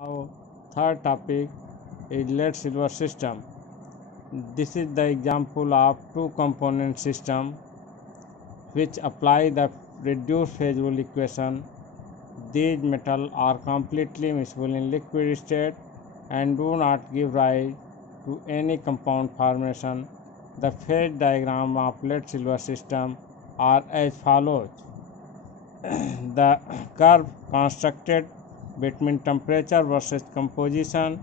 Now, third topic is lead silver system. This is the example of two component system which apply the reduced phase rule equation. These metals are completely miscible in liquid state and do not give rise to any compound formation. The phase diagram of lead silver system are as follows. The curve constructed between temperature versus composition.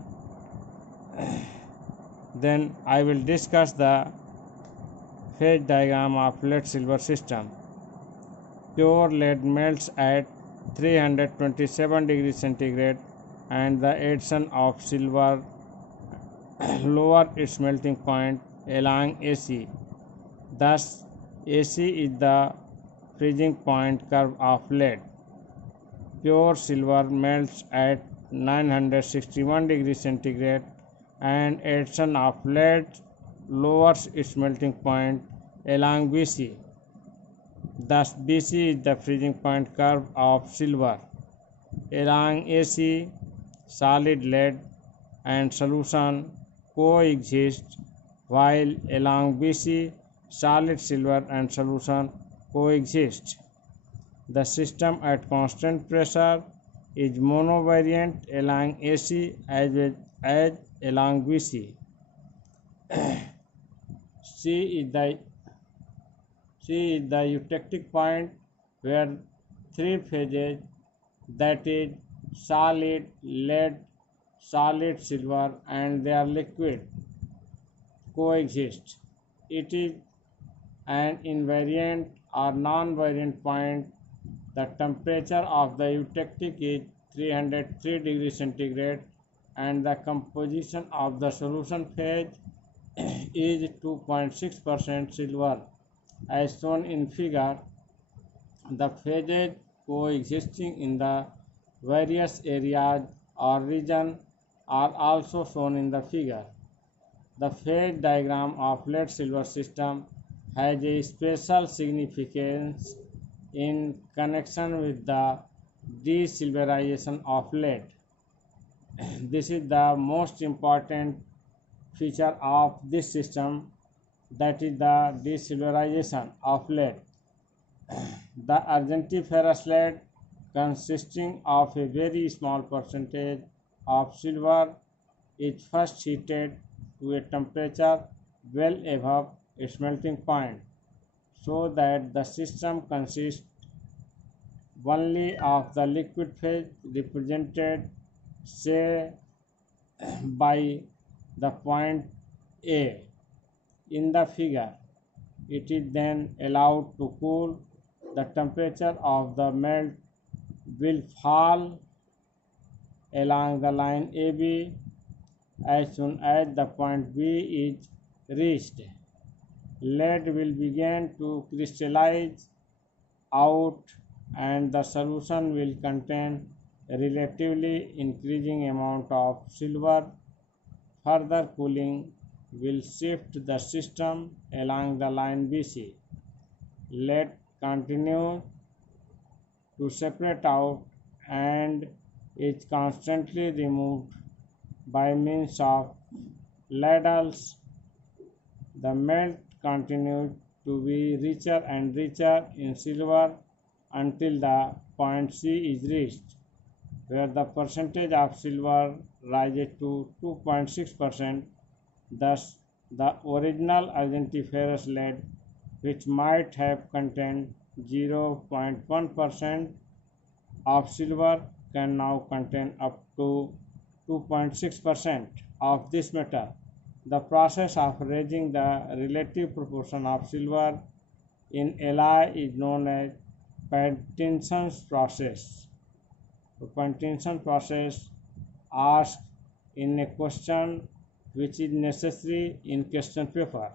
Then I will discuss the phase diagram of lead silver system. Pure lead melts at 327 degrees centigrade and the addition of silver lower its melting point along AC. Thus, AC is the freezing point curve of lead. Pure silver melts at 961 degrees centigrade and addition of lead lowers its melting point along BC. Thus, BC is the freezing point curve of silver. Along AC, solid lead and solution coexist, while along BC, solid silver and solution coexist. The system at constant pressure is monovariant along AC as along BC. C is the eutectic point where three phases, that is solid lead, solid silver and their liquid, coexist. It is an invariant or non-variant point. The temperature of the eutectic is 303 degrees centigrade and the composition of the solution phase is 2.6% silver. As shown in figure, the phases coexisting in the various areas or region are also shown in the figure. The phase diagram of lead silver system has a special significance in connection with the desilverization of lead. This is the most important feature of this system, that is the desilverization of lead. The argentiferous lead, consisting of a very small percentage of silver, is first heated to a temperature well above its melting point, so that the system consists only of the liquid phase represented, say, by the point A in the figure. It is then allowed to cool. The temperature of the melt will fall along the line AB as soon as the point B is reached. Lead will begin to crystallize out and the solution will contain a relatively increasing amount of silver. Further cooling will shift the system along the line BC. Lead continues to separate out and is constantly removed by means of ladles. The melt continues to be richer and richer in silver until the point C is reached, where the percentage of silver rises to 2.6%. Thus, the original argentiferous lead, which might have contained 0.1% of silver, can now contain up to 2.6% of this metal. The process of raising the relative proportion of silver in Li is known as Partinson's process. The Partinson process asked in a question which is necessary in question paper.